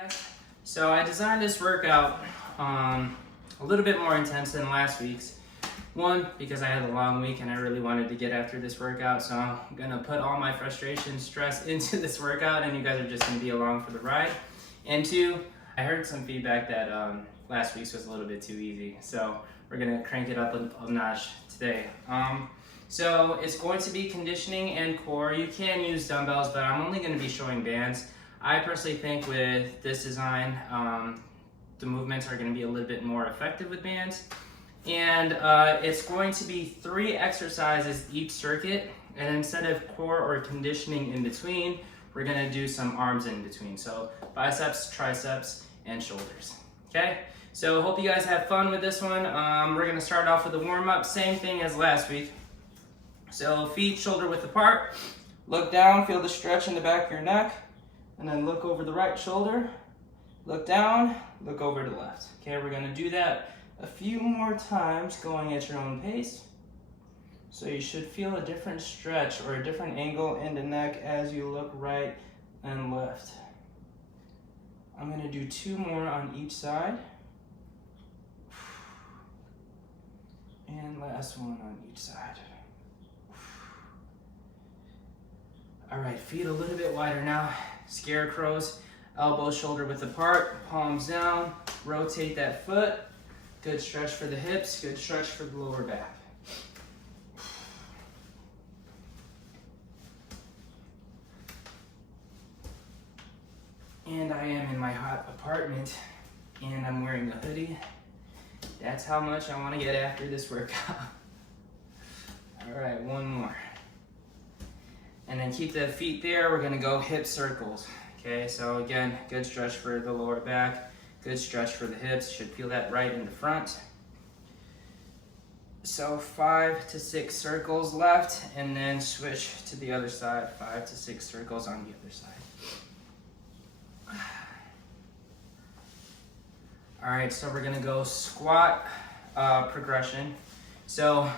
Guys, so I designed this workout a little bit more intense than last week's. One, because I had a long week and I really wanted to get after this workout, so I'm gonna put all my frustration, stress into this workout, and you guys are just gonna be along for the ride. And two, I heard some feedback that last week's was a little bit too easy, so we're gonna crank it up a notch today. So it's going to be conditioning and core. You can use dumbbells, but I'm only gonna be showing bands. I personally think with this design, the movements are going to be a little bit more effective with bands. And it's going to be 3 exercises each circuit. And instead of core or conditioning in between, we're going to do some arms in between. So biceps, triceps, and shoulders. Okay? So hope you guys have fun with this one. We're going to start off with a warm-up, same thing as last week. So feet shoulder width apart. Look down, feel the stretch in the back of your neck. And then look over the right shoulder, look down, look over to the left. Okay, we're gonna do that a few more times going at your own pace. So you should feel a different stretch or a different angle in the neck as you look right and left. I'm gonna do 2 more on each side. And last one on each side. All right, feet a little bit wider now. Scarecrows, elbows shoulder width apart, palms down, rotate that foot. Good stretch for the hips, good stretch for the lower back. And I am in my hot apartment and I'm wearing a hoodie. That's how much I want to get after this workout. All right, 1 more. And then keep the feet there. We're gonna go hip circles. Okay, so again, good stretch for the lower back, good stretch for the hips. Should feel that right in the front. So 5 to 6 circles left, and then switch to the other side. 5 to 6 circles on the other side. All right, so we're gonna go squat progression. So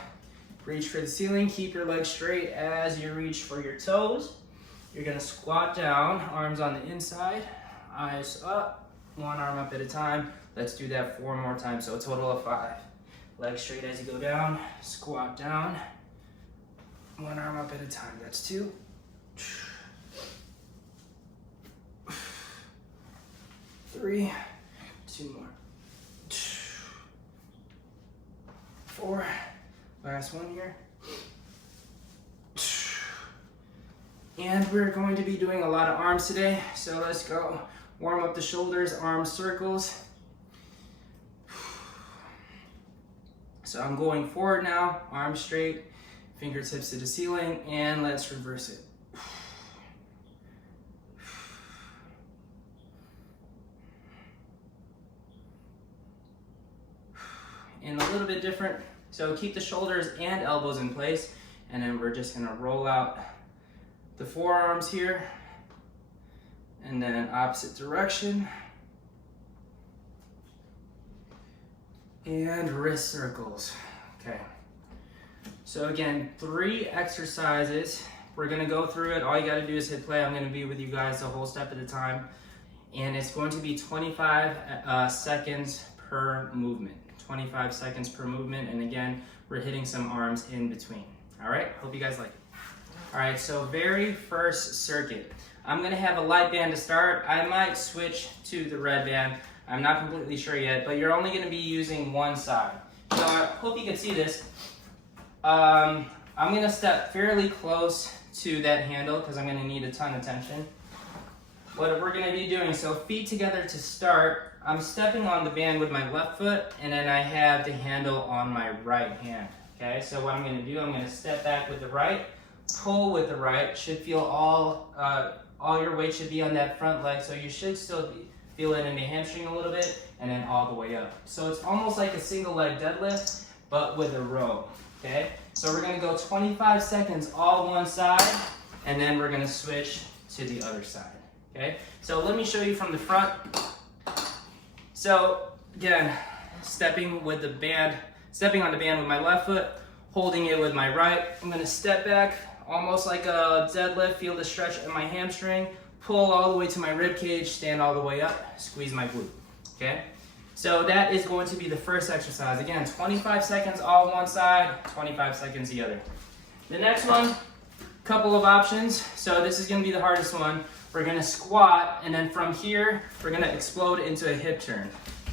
reach for the ceiling, keep your legs straight as you reach for your toes. You're gonna squat down, arms on the inside, eyes up, 1 arm up at a time. Let's do that 4 more times, so a total of 5. Legs straight as you go down, squat down, 1 arm up at a time, that's 2. 3, 2 more. 4. Last one here. And we're going to be doing a lot of arms today. So let's go. Warm up the shoulders, arm circles. So I'm going forward now, arms straight, fingertips to the ceiling, and let's reverse it. And a little bit different. So keep the shoulders and elbows in place, and then we're just gonna roll out the forearms here, and then opposite direction, and wrist circles. Okay, so again, 3 exercises. We're gonna go through it. All you gotta do is hit play. I'm gonna be with you guys the whole step at a time, and it's going to be 25 seconds per movement. 25 seconds per movement, and again, we're hitting some arms in between. All right, hope you guys like it. All right, so very first circuit. I'm gonna have a light band to start. I might switch to the red band. I'm not completely sure yet, but you're only gonna be using one side. So I hope you can see this. I'm gonna step fairly close to that handle because I'm gonna need a ton of tension. What we're gonna be doing, so feet together to start. I'm stepping on the band with my left foot, and then I have the handle on my right hand. Okay, so what I'm gonna do, I'm gonna step back with the right, pull with the right. Should feel all your weight should be on that front leg, so you should still feel it in the hamstring a little bit, and then all the way up. So it's almost like a single leg deadlift, but with a row. Okay, so we're gonna go 25 seconds all one side, and then we're gonna switch to the other side. Okay, so let me show you from the front. So again, stepping on the band with my left foot, holding it with my right. I'm gonna step back, almost like a deadlift, feel the stretch in my hamstring, pull all the way to my rib cage, stand all the way up, squeeze my glute, okay? So that is going to be the first exercise. Again, 25 seconds all one side, 25 seconds the other. The next one, couple of options. So this is gonna be the hardest one. We're gonna squat, and then from here, we're gonna explode into a hip turn.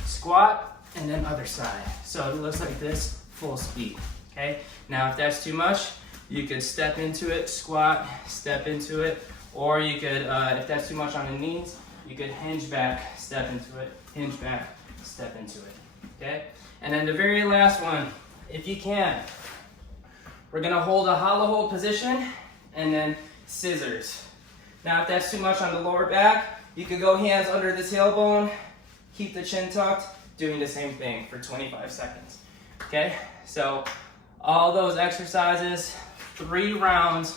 Squat, and then other side. So it looks like this, full speed, okay? Now, if that's too much, you could step into it, squat, step into it, or you could, if that's too much on the knees, you could hinge back, step into it, hinge back, step into it, okay? And then the very last one, if you can, we're gonna hold a hollow hold position and then scissors. Now, if that's too much on the lower back, you could go hands under the tailbone, keep the chin tucked, doing the same thing for 25 seconds, okay? So all those exercises, 3 rounds,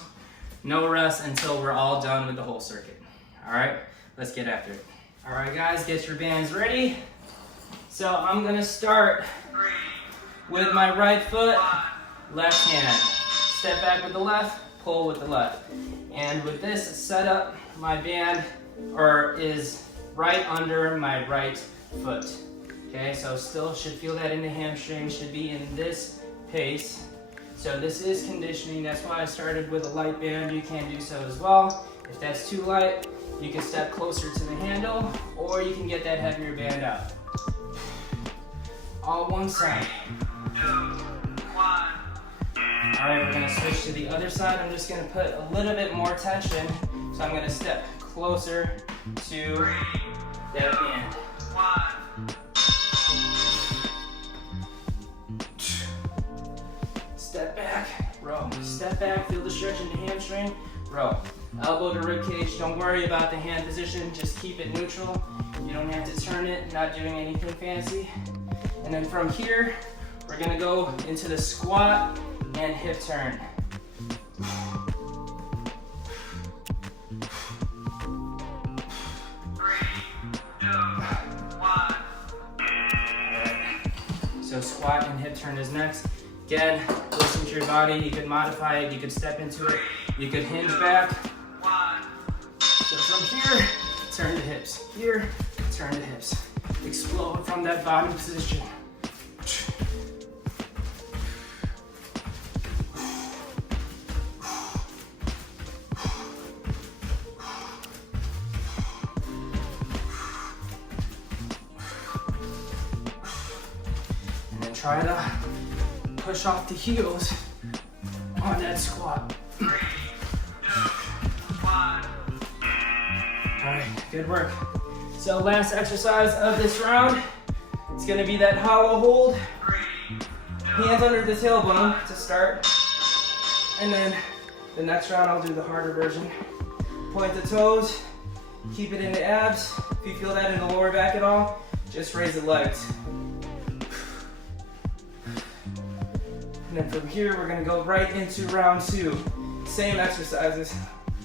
no rest until we're all done with the whole circuit. All right, let's get after it. All right, guys, get your bands ready. So I'm gonna start with my right foot, left hand. Step back with the left, pull with the left. And with this setup, my band is right under my right foot. Okay, so still should feel that in the hamstring, should be in this pace. So this is conditioning, that's why I started with a light band. You can do so as well. If that's too light, you can step closer to the handle, or you can get that heavier band out. All one side. 3, 2, 1. All right, we're gonna switch to the other side. I'm just gonna put a little bit more tension. So I'm gonna step closer to that band. 1. Step back, row. Step back, feel the stretch in the hamstring, row. Elbow to rib cage, don't worry about the hand position, just keep it neutral. You don't have to turn it, not doing anything fancy. And then from here, we're gonna go into the squat and hip turn. So squat and hip turn is next. Again, listen to your body. You could modify it, you could step into it, you could hinge back. So from here, turn the hips. Here, turn the hips. Explode from that bottom position. And then try to push off the heels on that squat. 3, 2, 1. All right, good work. So last exercise of this round, it's gonna be that hollow hold. 3, 2, hands under the tailbone to start. And then the next round, I'll do the harder version. Point the toes, keep it in the abs. If you feel that in the lower back at all, just raise the legs. And then from here, we're gonna go right into round 2. Same exercises.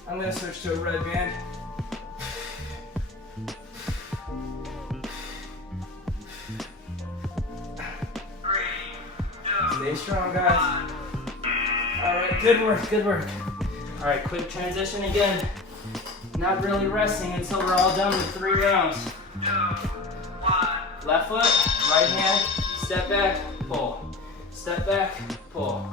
I'm gonna switch to a red band. Stay strong, guys. All right, good work, good work. All right, quick transition again. Not really resting until we're all done with 3 rounds. 2, 1. Left foot, right hand, step back, pull. Step back, pull.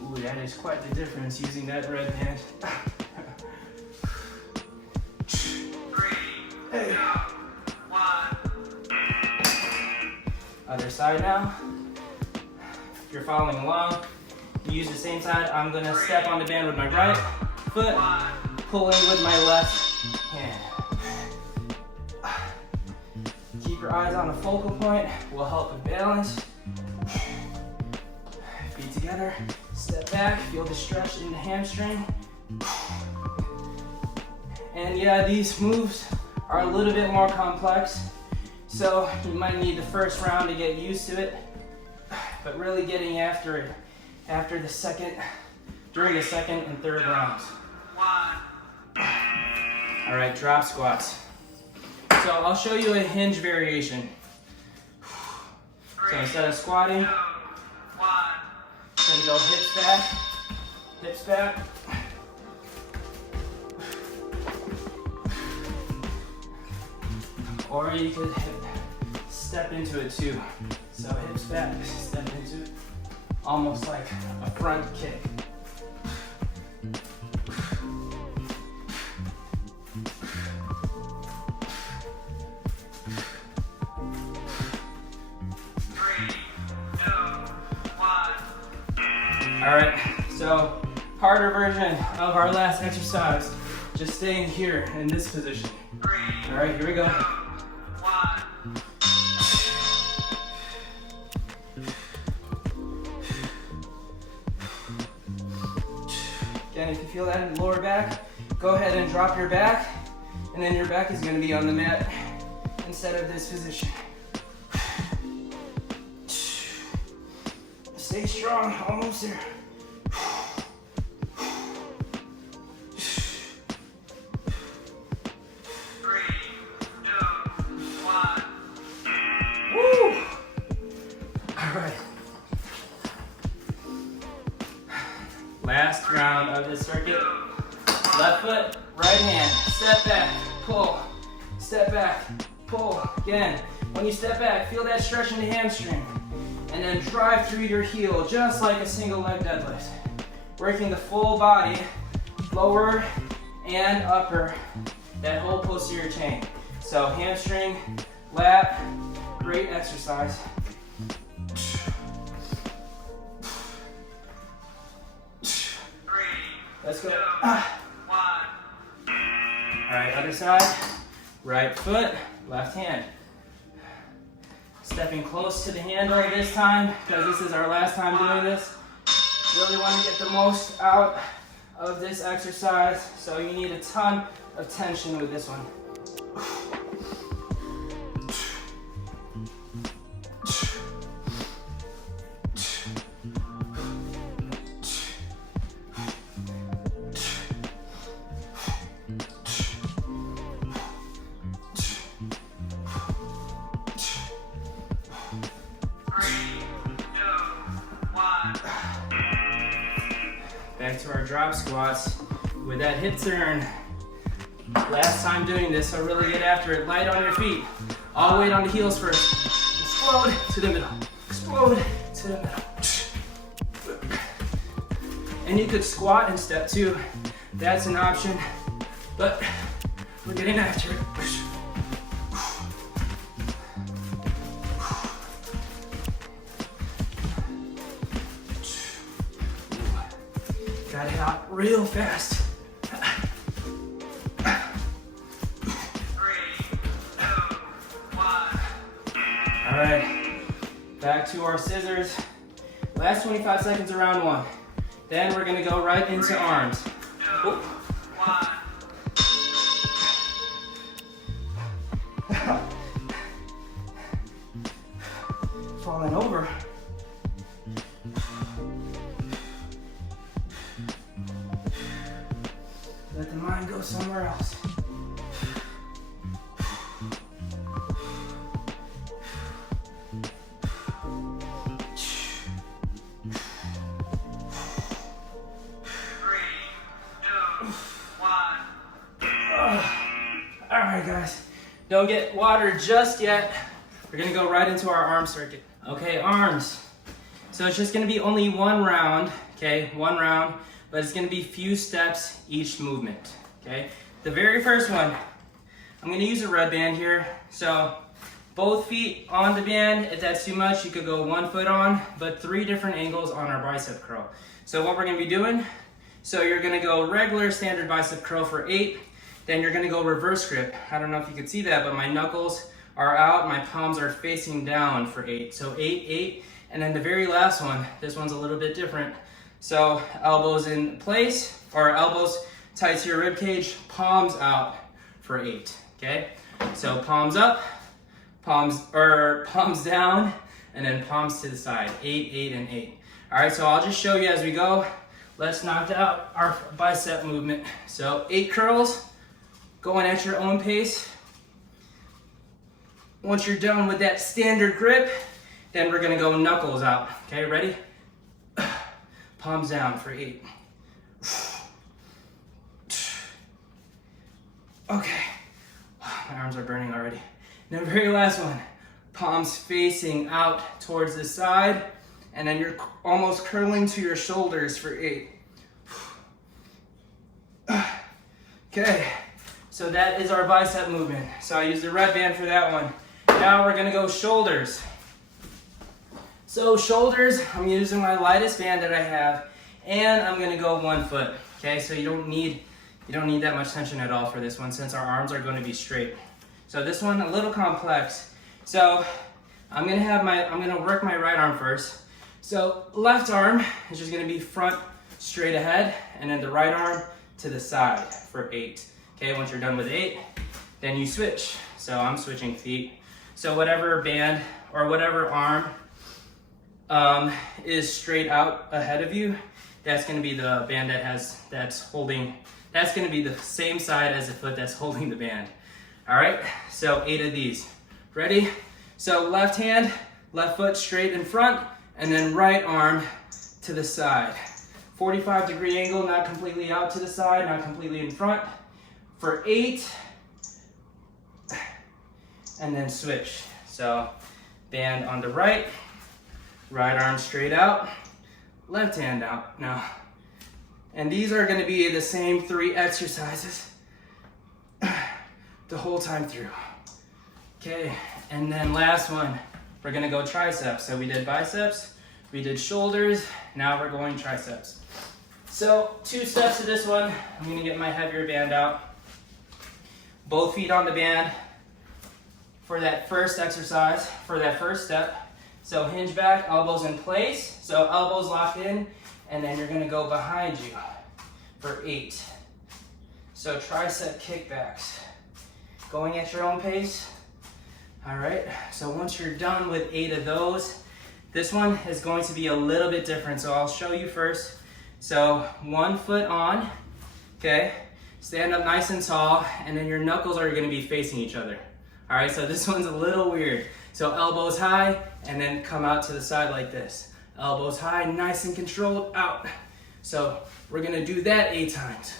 Ooh, that is quite the difference using that red band. 3, 2, 1. Other side now. If you're following along, you use the same side. I'm gonna step on the band with my right foot, pulling with my left hand. Keep your eyes on a focal point, will help with balance. Feet together, step back, feel the stretch in the hamstring. And yeah, these moves are a little bit more complex, so you might need the first round to get used to it, but really getting after it during the second and third rounds. 1. All right, drop squats. So I'll show you a hinge variation. So instead of squatting, then go hips back. Or you could step into it too. So hips back, step into it. Almost like a front kick. All right, so harder version of our last exercise. Just staying here in this position. All right, here we go. Again, if you feel that in the lower back, go ahead and drop your back, and then your back is going to be on the mat instead of this position. Stay strong, almost there. Last round of this circuit. Left foot, right hand, step back, pull, step back, pull. Again, when you step back, feel that stretch in the hamstring. And then drive through your heel, just like a single leg deadlift. Working the full body, lower and upper, that whole posterior chain. So hamstring, lat, great exercise. Let's go. All right, other side. Right foot, left hand. Stepping close to the handle this time, because this is our last time doing this. Really want to get the most out of this exercise, so you need a ton of tension with this one. Back to our drop squats with that hip turn. Last time doing this, so really get after it. Light on your feet. All weight on the heels first. Explode to the middle. Explode to the middle. And you could squat and step too. That's an option, but we're getting after it. Got it out real fast. 3, 2, 1. All right, back to our scissors. Last 25 seconds of round one. Then we're gonna go right into arms. 3, 2, 1. Falling over. Let the mind go somewhere else. All right, guys. Don't get water just yet. We're gonna go right into our arm circuit. Okay, arms. So it's just gonna be only one round, okay? One round, but it's gonna be few steps each movement, okay? The very first one, I'm gonna use a red band here. So both feet on the band. If that's too much, you could go one foot on, but 3 different angles on our bicep curl. So what we're gonna be doing, so you're gonna go regular standard bicep curl for 8, then you're gonna go reverse grip. I don't know if you can see that, but my knuckles are out, my palms are facing down for 8. So 8, 8, and then the very last one, this one's a little bit different. So elbows in place, or elbows tight to your rib cage, palms out for 8, okay? So palms up, palms down, and then palms to the side, 8, 8, and 8. All right, so I'll just show you as we go. Let's knock out our bicep movement. So 8 curls, going at your own pace. Once you're done with that standard grip, then we're gonna go knuckles out. Okay, ready? Palms down for 8. Okay, my arms are burning already. Now, very last one, palms facing out towards the side, and then you're almost curling to your shoulders for 8. Okay, so that is our bicep movement. So I used the red band for that one. Now we're gonna go shoulders. So shoulders, I'm using my lightest band that I have, and I'm gonna go 1 foot. Okay, so you don't need that much tension at all for this one since our arms are gonna be straight. So this one, a little complex. So I'm gonna work my right arm first. So left arm is just gonna be front straight ahead, and then the right arm to the side for 8. Okay, once you're done with 8, then you switch. So I'm switching feet. So whatever band or whatever arm is straight out ahead of you, that's gonna be the band that's gonna be the same side as the foot that's holding the band. All right, so 8 of these. Ready? So left hand, left foot straight in front, and then right arm to the side. 45-degree angle, not completely out to the side, not completely in front. For 8, and then switch. So band on the right arm straight out, left hand out now. And these are gonna be the same 3 exercises the whole time through. Okay, and then last one, we're gonna go triceps. So we did biceps, we did shoulders, now we're going triceps. So 2 steps to this one. I'm gonna get my heavier band out. Both feet on the band for that first exercise, for that first step. So hinge back, elbows in place. So elbows locked in, and then you're gonna go behind you for 8. So tricep kickbacks. Going at your own pace. All right, so once you're done with 8 of those, this one is going to be a little bit different. So I'll show you first. So 1 foot on, okay? Stand up nice and tall, and then your knuckles are gonna be facing each other. All right, so this one's a little weird. So elbows high, and then come out to the side like this. Elbows high, nice and controlled, out. So we're gonna do that 8 times.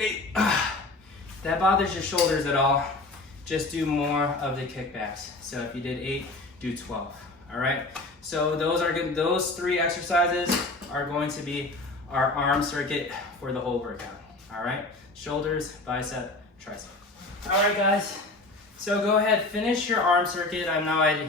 8. That bothers your shoulders at all, just do more of the kickbacks. So if you did 8, do 12, all right? So those are good. Those 3 exercises are going to be our arm circuit for the whole workout, all right? Shoulders, bicep, tricep. All right, guys, so go ahead, finish your arm circuit. I know I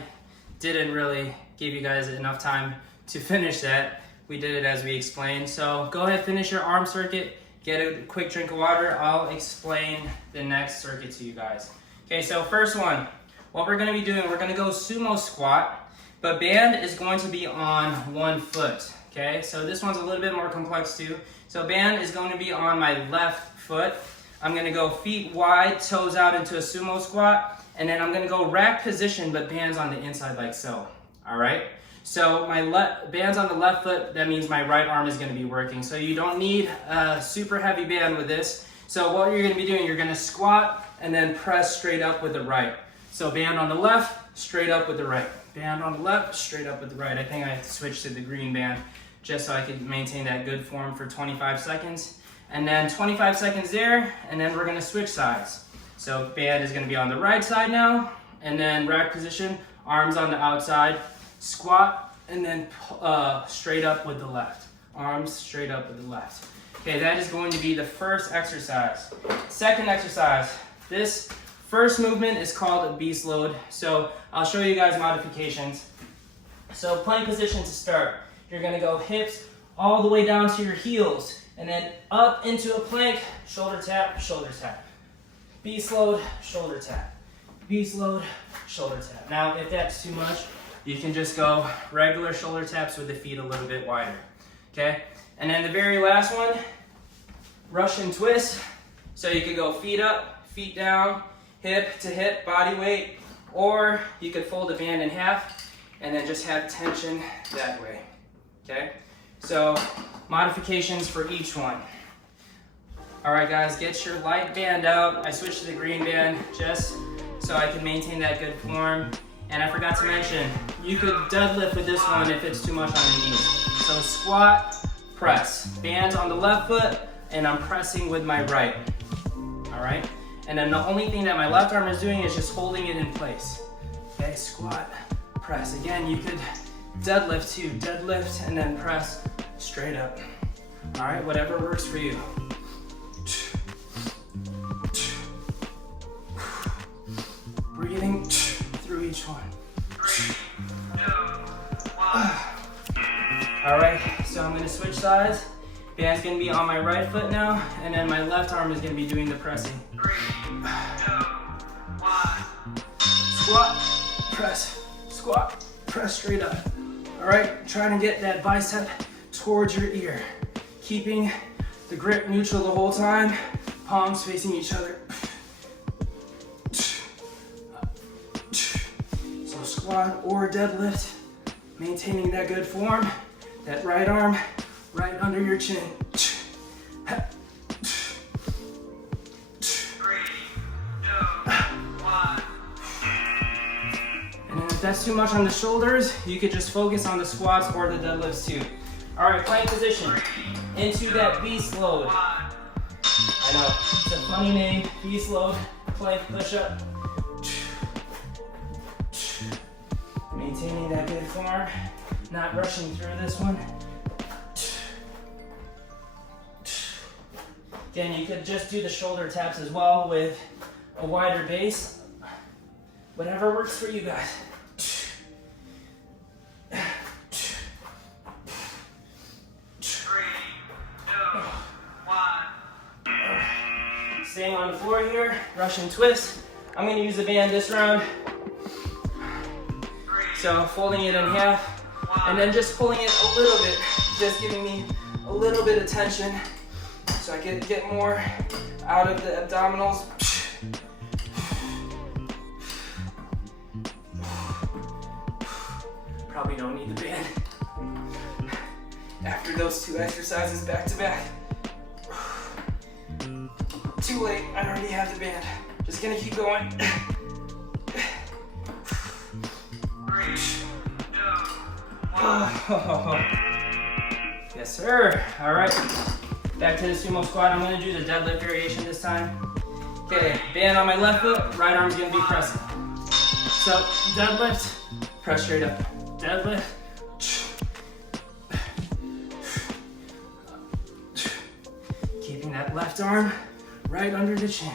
didn't really give you guys enough time to finish that. We did it as we explained. So go ahead, finish your arm circuit, get a quick drink of water. I'll explain the next circuit to you guys. Okay, so first one, what we're gonna be doing, we're gonna go sumo squat, but band is going to be on 1 foot, okay? So this one's a little bit more complex too. So band is going to be on my left foot. I'm gonna go feet wide, toes out into a sumo squat, and then I'm gonna go rack position, but band's on the inside like so, all right? So my band's on the left foot, that means my right arm is gonna be working. So you don't need a super heavy band with this. So what you're gonna be doing, you're gonna squat and then press straight up with the right. So band on the left, straight up with the right. Band on the left, straight up with the right. I think I switched to the green band just so I could maintain that good form for 25 seconds. And then 25 seconds there, and then we're gonna switch sides. So band is gonna be on the right side now, and then rack position, arms on the outside, squat, and then straight up with the left. Arms straight up with the left. Okay, that is going to be the first exercise. Second exercise, this first movement is called a beast load. So I'll show you guys modifications. So plank position to start. You're gonna go hips all the way down to your heels, and then up into a plank, shoulder tap, shoulder tap. Beast load, shoulder tap. Beast load, shoulder tap. Now, if that's too much, you can just go regular shoulder taps with the feet a little bit wider, okay? And then the very last one, Russian twist. So you could go feet up, feet down, hip to hip, body weight, or you could fold the band in half and then just have tension that way, okay? So modifications for each one. All right, guys, get your light band out. I switched to the green band just so I can maintain that good form. And I forgot to mention, you could deadlift with this one if it's too much on the knees. So squat, press. Bands on the left foot, and I'm pressing with my right. All right? And then the only thing that my left arm is doing is just holding it in place. Okay, squat, press. Again, you could deadlift too. Deadlift and then press straight up. All right, whatever works for you. Breathing through each one. 3, 2, 1. All right, so I'm gonna switch sides. Band's gonna be on my right foot now, and then my left arm is gonna be doing the pressing. 3, 2, 1. Squat, press straight up. All right, trying to get that bicep towards your ear. Keeping the grip neutral the whole time, palms facing each other. So squat or deadlift, maintaining that good form. That right arm right under your chin. 3, 2, 1. And then if that's too much on the shoulders, you could just focus on the squats or the deadlifts too. All right, plank position. Into that beast load. I know, it's a funny name, beast load, plank push-up. Maintaining that good form, not rushing through this one. Again, you could just do the shoulder taps as well with a wider base. Whatever works for you guys. 3, 2, 1. Staying on the floor here, Russian twist. I'm gonna use the band this round. So folding it in half, and then just pulling it a little bit, just giving me a little bit of tension so I can get more out of the abdominals. Probably don't need the band after those 2 exercises back to back. Too late, I already have the band. Just gonna keep going. 3, 2, 1. Yes, sir. All right. Back to the sumo squat. I'm gonna do the deadlift variation this time. Okay, band on my left foot, right arm's gonna be pressing. So deadlift, press straight up. Deadlift. Keeping that left arm right under the chin.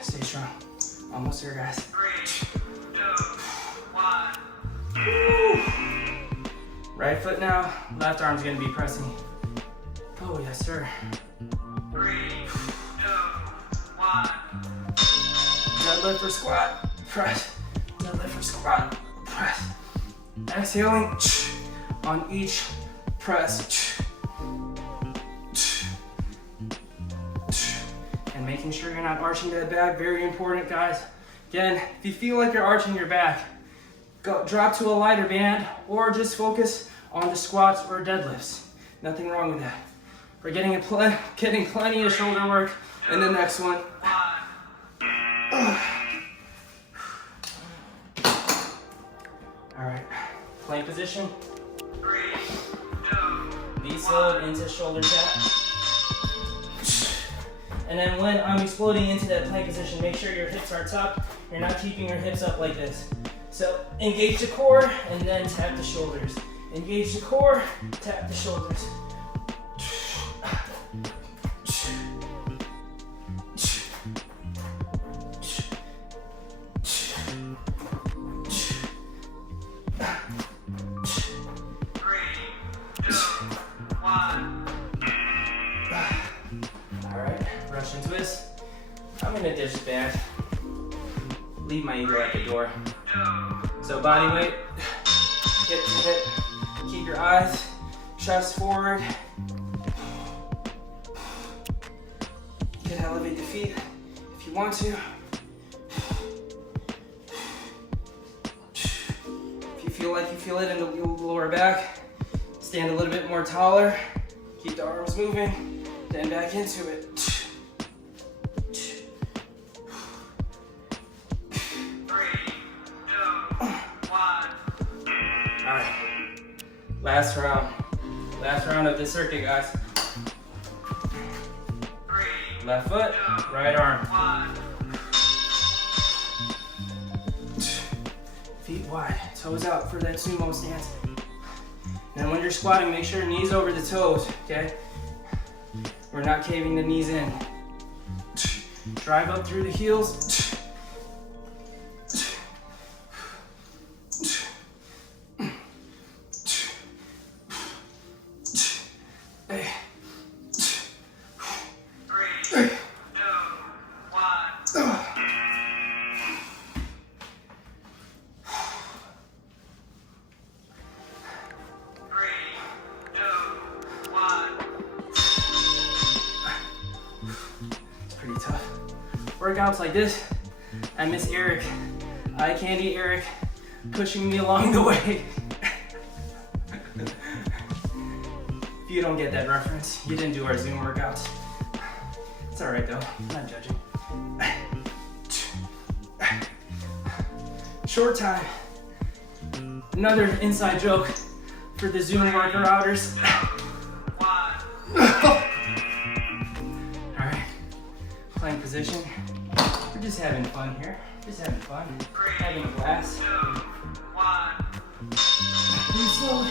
Stay strong. Almost there, guys. 3, 2, 1. Woo. Right foot now, left arm's gonna be pressing. Oh, yes, sir. 3, 2, 1. Deadlift for squat, press. Deadlift for squat, press. Exhaling on each press. And making sure you're not arching that back, very important, guys. Again, if you feel like you're arching your back, drop to a lighter band or just focus on the squats or deadlifts. Nothing wrong with that. We're getting plenty of shoulder work in the next one. All right, plank position. 3, 2, Beast load into shoulder tap. And then when I'm exploding into that plank position, make sure your hips are tucked. You're not keeping your hips up like this. So engage the core and then tap the shoulders. Engage the core, tap the shoulders. Russian twist. I'm gonna ditch back. Leave my ego at the door. So body weight, hip to hip. Keep your eyes, chest forward. elevate the feet if you want to. If you feel like you feel it in the lower back, stand a little bit more taller. Keep the arms moving, then back into it. 3, 2, 1. All right, last round. Last round of this circuit, guys. 3, Left foot, right arm. 1. Feet wide, toes out for that sumo stance. Now when you're squatting, make sure knees over the toes, okay? We're not caving the knees in. Drive up through the heels. Hey. 3, 2, 1. Pretty tough. Workouts like this, I miss Eric, eye candy Eric, pushing me along the way. If you don't get that reference, you didn't do our Zoom workouts. It's all right though, I'm not judging. Short time. Another inside joke for the Zoom worker-outers. Playing position. We're just having fun here. Just having fun. Having a blast. 2, 1. Breathe slowly.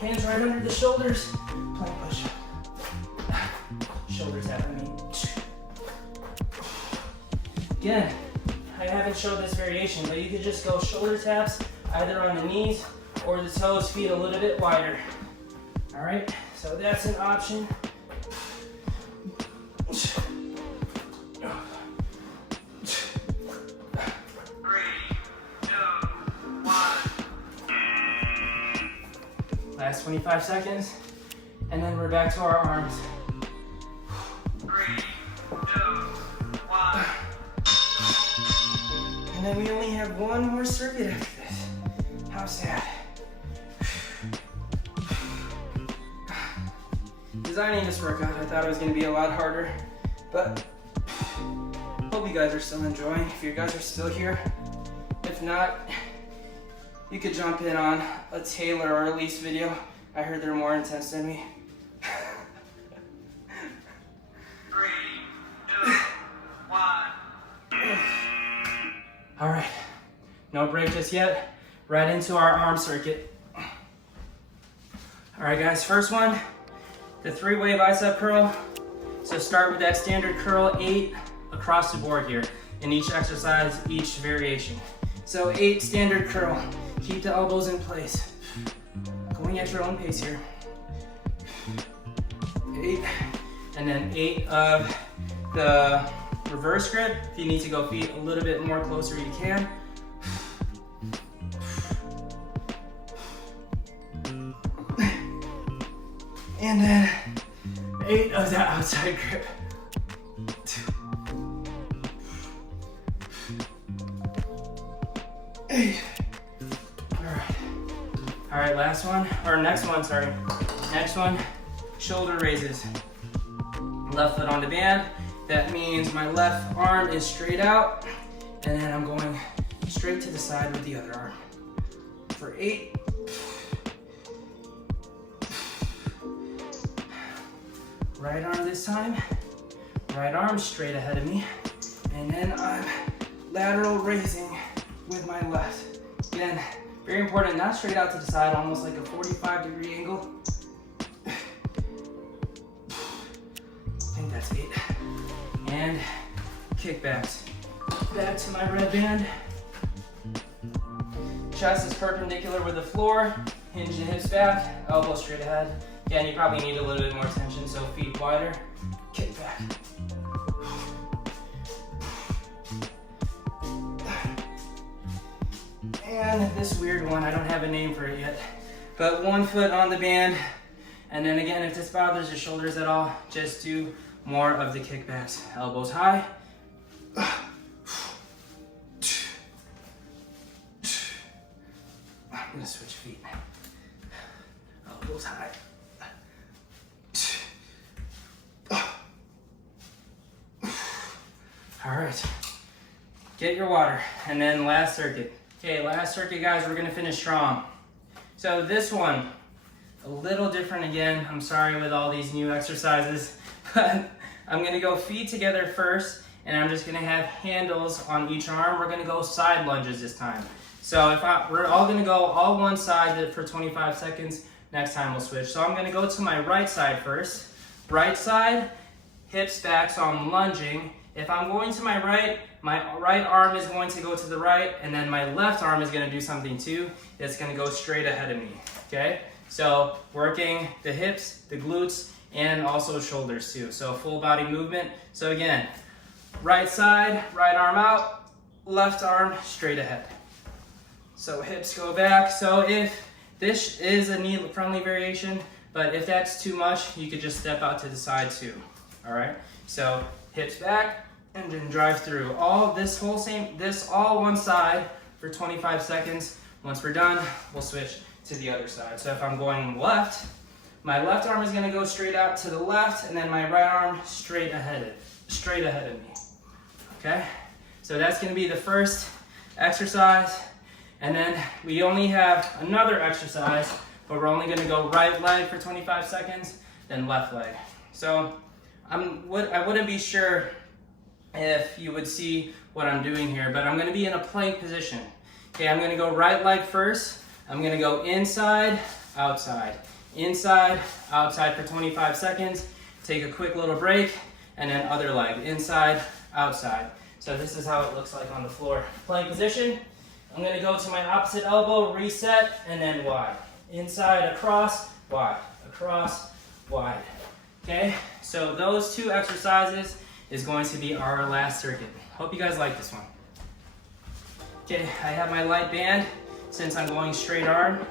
Hands right under the shoulders. Plank push. Shoulder tap, I mean. Again, I haven't showed this variation, but you could just go shoulder taps either on the knees or the toes, feet a little bit wider. All right, so that's an option. 3, 2, 1. Last 25 seconds, and then we're back to our arms. 3, 2, 1. And then we only have one more circuit after this. How sad. Designing this workout, I thought it was going to be a lot harder, but hope you guys are still enjoying. If you guys are still here, if not, you could jump in on a Taylor or Elise video. I heard they're more intense than me. 3, 2, 1. All right, no break just yet. Right into our arm circuit. All right, guys, first one, the 3-way bicep curl. So start with that standard curl, 8 across the board here in each exercise, each variation. So 8 standard curl. Keep the elbows in place. Going at your own pace here. 8, and then 8 of the reverse grip. If you need to go feet a little bit more closer, you can. And then 8 of the outside grip. 8. All right, last one, or next one, sorry. Next one, shoulder raises. Left foot on the band. That means my left arm is straight out, and then I'm going straight to the side with the other arm. For 8. Right arm this time. Right arm straight ahead of me. And then I'm lateral raising with my left. Again, very important, not straight out to the side, almost like a 45-degree angle. I think that's 8. And kickbacks. Back to my red band. Chest is perpendicular with the floor. Hinge the hips back, elbow straight ahead. Again, you probably need a little bit more tension, so feet wider. Kick back. And this weird one, I don't have a name for it yet, but 1 foot on the band. And then again, if this bothers your shoulders at all, just do more of the kickbacks. Elbows high. I'm gonna switch feet. Elbows high. All right, get your water. And then last circuit. Okay, last circuit, guys, we're gonna finish strong. So this one, a little different again. I'm sorry with all these new exercises, but I'm gonna go feet together first, and I'm just gonna have handles on each arm. We're gonna go side lunges this time. So we're all gonna go all one side for 25 seconds. Next time we'll switch. So I'm gonna go to my right side first. Right side, hips back, so I'm lunging. If I'm going to my right arm is going to go to the right, and then my left arm is gonna do something too. It's gonna go straight ahead of me, okay? So working the hips, the glutes, and also shoulders too. So full body movement. So again, right side, right arm out, left arm straight ahead. So hips go back. So if this is a knee-friendly variation, but if that's too much, you could just step out to the side too, all right? So hips back, and then drive through. All one side for 25 seconds. Once we're done, we'll switch to the other side. So if I'm going left, my left arm is gonna go straight out to the left, and then my right arm straight ahead of me, okay? So that's gonna be the first exercise, and then we only have another exercise, but we're only gonna go right leg for 25 seconds, then left leg. So I wouldn't be sure if you would see what I'm doing here, but I'm gonna be in a plank position. Okay, I'm gonna go right leg first. I'm gonna go inside, outside for 25 seconds. Take a quick little break, and then other leg, inside, outside. So this is how it looks like on the floor. Plank position. I'm gonna go to my opposite elbow, reset, and then wide. Inside, across, wide. Across, wide. Okay, so those two exercises is going to be our last circuit. Hope you guys like this one. Okay, I have my light band since I'm going straight arm.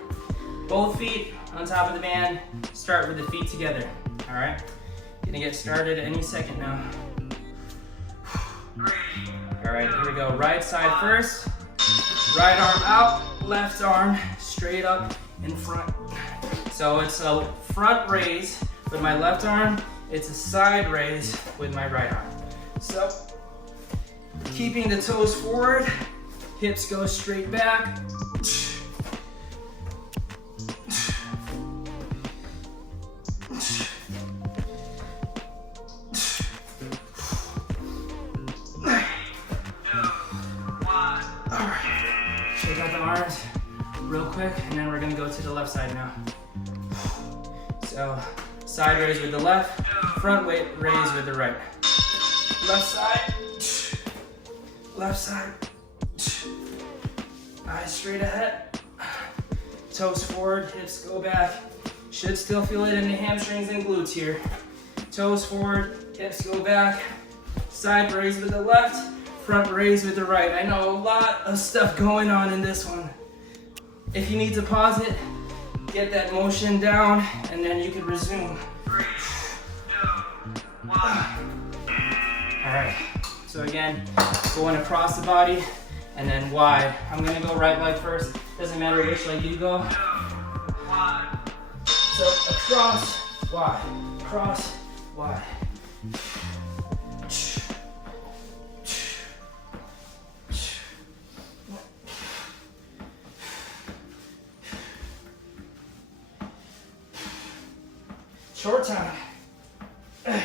Both feet on top of the band. Start with the feet together, all right? Gonna get started any second now. All right, here we go. Right side first. Right arm out, left arm straight up in front. So it's a front raise with my left arm. It's a side raise with my right arm. So, keeping the toes forward, hips go straight back. Alright, shake out the arms real quick, and then we're gonna go to the left side now. So, side raise with the left, front weight raise with the right. Left side, eyes straight ahead, toes forward, hips go back. Should still feel it in the hamstrings and glutes here. Toes forward, hips go back, side raise with the left, front raise with the right. I know a lot of stuff going on in this one. If you need to pause it, get that motion down, and then you can resume. 3, 2, 1. All right, so again, going across the body and then wide. I'm gonna go right leg first. Doesn't matter which leg you go. 2, 1. So across, wide. Short time. 3,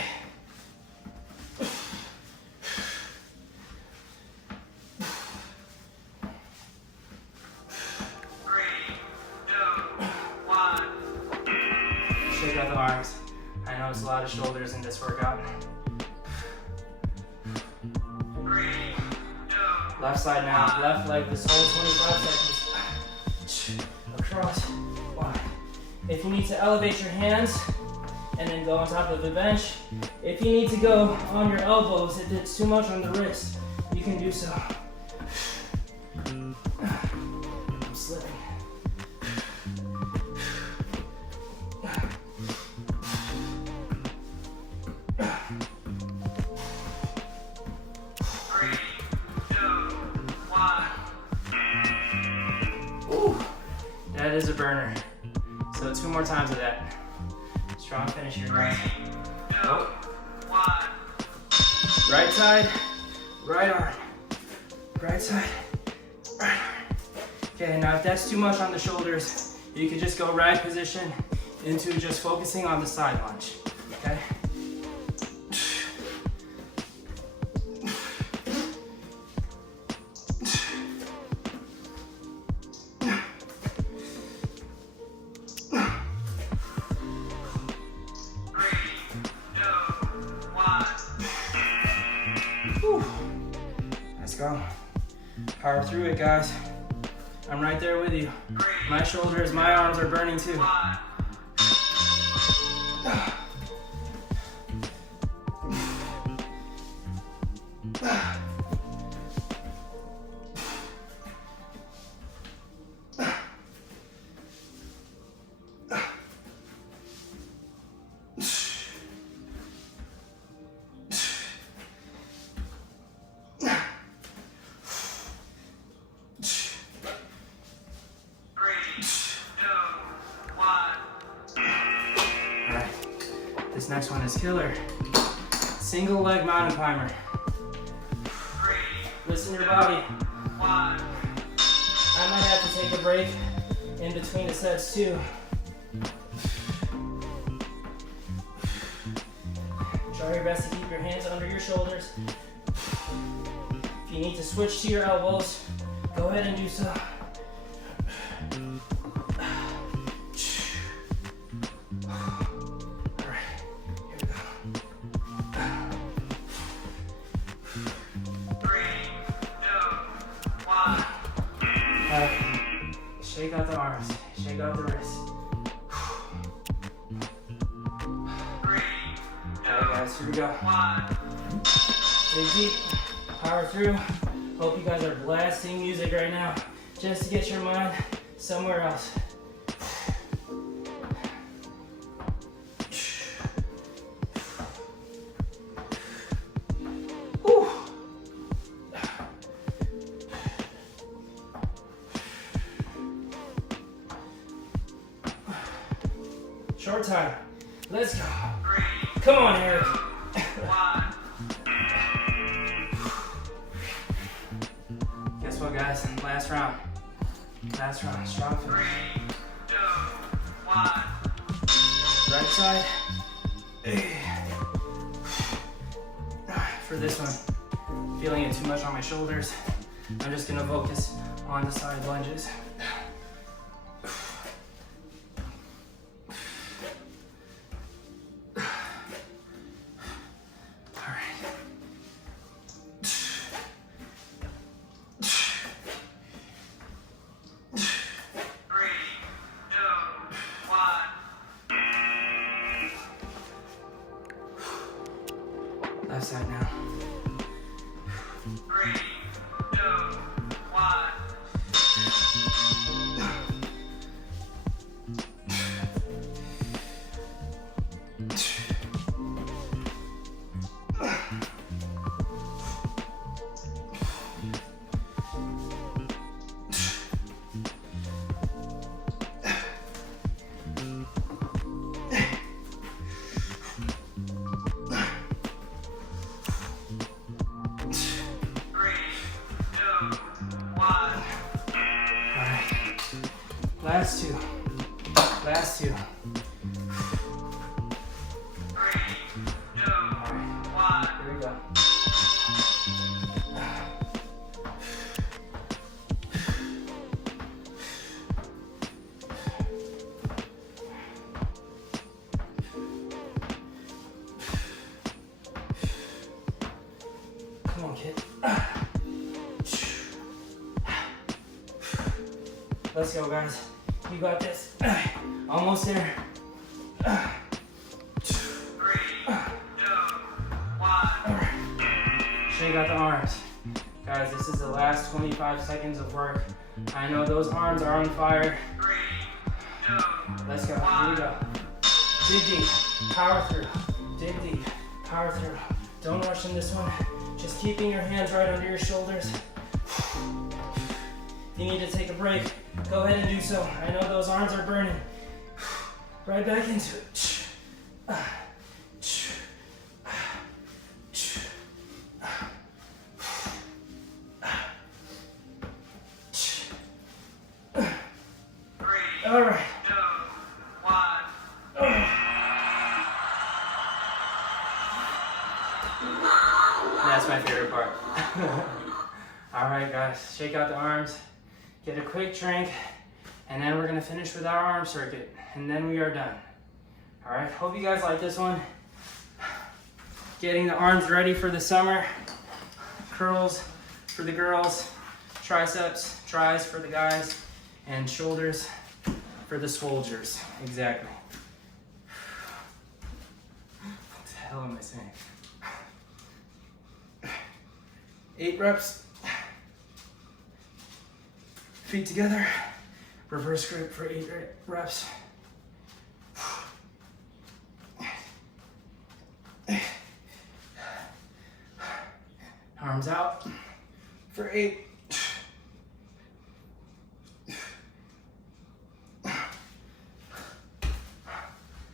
2, 1. Shake out the arms. I know it's a lot of shoulders in this workout. 3, 2. Left side now. Left leg this whole 25 seconds. Across, wide. If you need to elevate your hands and then go on top of the bench, if you need to go on your elbows, if it's too much on the wrist, you can do so. I'm slipping. That is a burner. So 2 more times of that. Strong finish here, guys. 3, 2, 1. Right side, right arm. Right side, right arm. Okay, now if that's too much on the shoulders, you can just go right position into just focusing on the side lunge. Okay? Let's go. Power through it, guys. I'm right there with you. My shoulders, my arms are burning too. This next one is killer. Single leg mountain climber. Listen to your body. I might have to take a break in between the sets too. Try your best to keep your hands under your shoulders. If you need to switch to your elbows, go ahead and do so. Shake out the arms, shake out the wrists. Alright guys, here we go. Dig deep, power through. Hope you guys are blasting music right now, just to get your mind somewhere else. Whew. Short time. Let's go. Come on, Eric. Guess what, guys? Last round. Last round. Strong finish. 3, 2, 1. Right side. For this one, feeling it too much on my shoulders, I'm just gonna focus on the side lunges. Left side now. 3, 2, 1. Last two. Last two. 3, 2, 1. Here we go. Come on, kid. Let's go, guys. You got this. Almost there. 3, 2, 1. Shake out the arms. Guys, this is the last 25 seconds of work. I know those arms are on fire. 3, 2, Let's go. Here we go. Dig deep. Power through. Dig deep. Power through. Don't rush in this one. Just keeping your hands right under your shoulders. If you need to take a break, go ahead and do so. I know those arms are burning. Right back into it. All right. 2, 1. That's my favorite part. All right, guys, shake out the arms, get a quick drink, and then we're gonna finish with our arm circuit, and then we are done. All right, hope you guys like this one. Getting the arms ready for the summer. Curls for the girls, triceps, tries for the guys, and shoulders for the soldiers. Exactly. What the hell am I saying? 8 reps. Feet together. Reverse grip for 8 reps. Arms out for 8.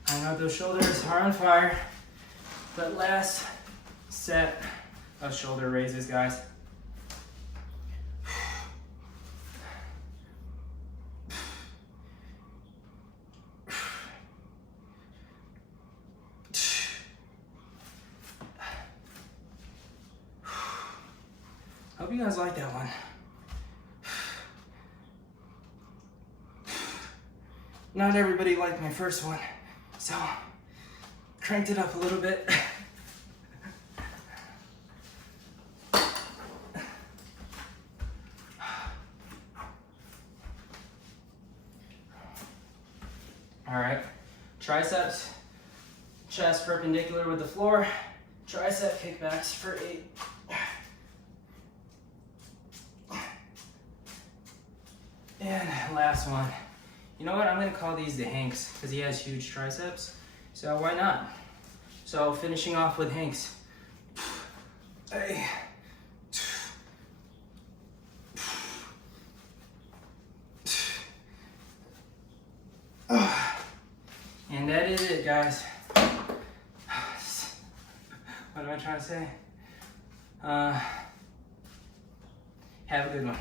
I know those shoulders are on fire, but last set of shoulder raises, guys. Hope you guys like that one. Not everybody liked my first one, so cranked it up a little bit. All right, triceps, chest perpendicular with the floor, tricep kickbacks for 8. And last one. You know what? I'm gonna call these the Hanks because he has huge triceps. So why not? So finishing off with Hanks. Hey. And that is it, guys. What am I trying to say? Have a good one.